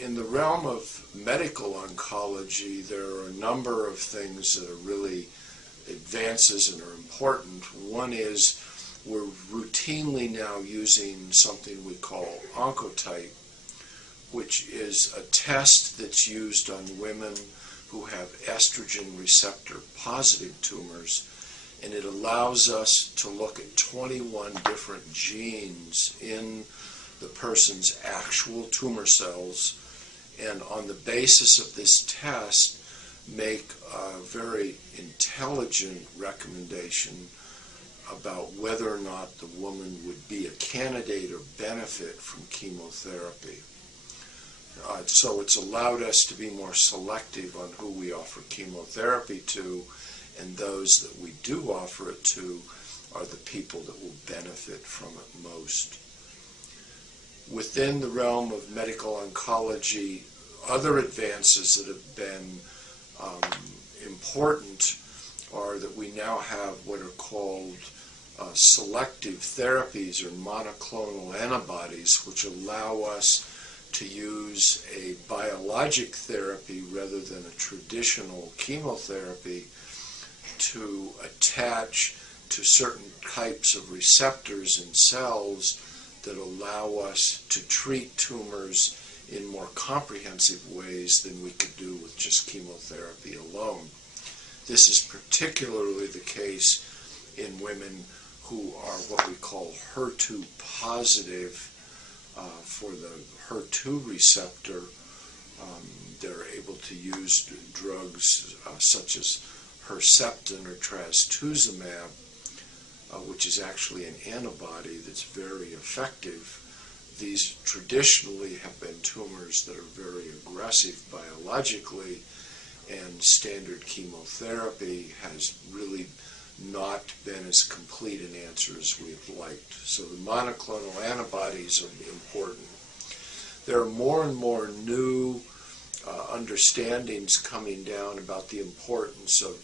in the realm of medical oncology, there are a number of things that are really advances and are important. One is we're routinely now using something we call Oncotype, which is a test that's used on women who have estrogen receptor positive tumors, and it allows us to look at 21 different genes in the person's actual tumor cells, and on the basis of this test make a very intelligent recommendation about whether or not the woman would be a candidate or benefit from chemotherapy. So it's allowed us to be more selective on who we offer chemotherapy to, and those that we do offer it to are the people that will benefit from it most. Within the realm of medical oncology, other advances that have been important are that we now have what are called selective therapies or monoclonal antibodies, which allow us to use a biologic therapy rather than a traditional chemotherapy to attach to certain types of receptors in cells that allow us to treat tumors in more comprehensive ways than we could do with just chemotherapy alone. This is particularly the case in women who are what we call HER2 positive for the HER2 receptor. They're able to use drugs such as Herceptin or trastuzumab, which is actually an antibody that's very effective. These traditionally have been tumors that are very aggressive biologically, and standard chemotherapy has really not been as complete an answer as we've liked. So the monoclonal antibodies are important. There are more and more new understandings coming down about the importance of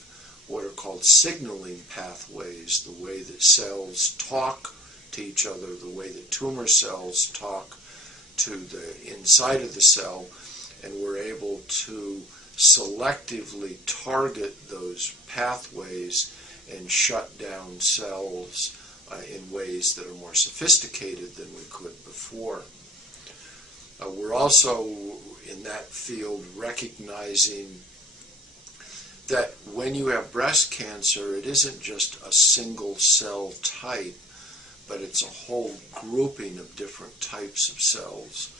what are called signaling pathways, the way that cells talk to each other, the way that tumor cells talk to the inside of the cell, and we're able to selectively target those pathways and shut down cells in ways that are more sophisticated than we could before. We're also in that field recognizing that when you have breast cancer, it isn't just a single cell type, but it's a whole grouping of different types of cells.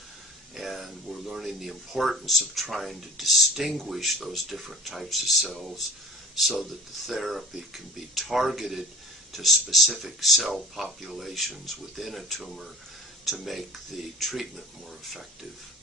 And we're learning the importance of trying to distinguish those different types of cells so that the therapy can be targeted to specific cell populations within a tumor to make the treatment more effective.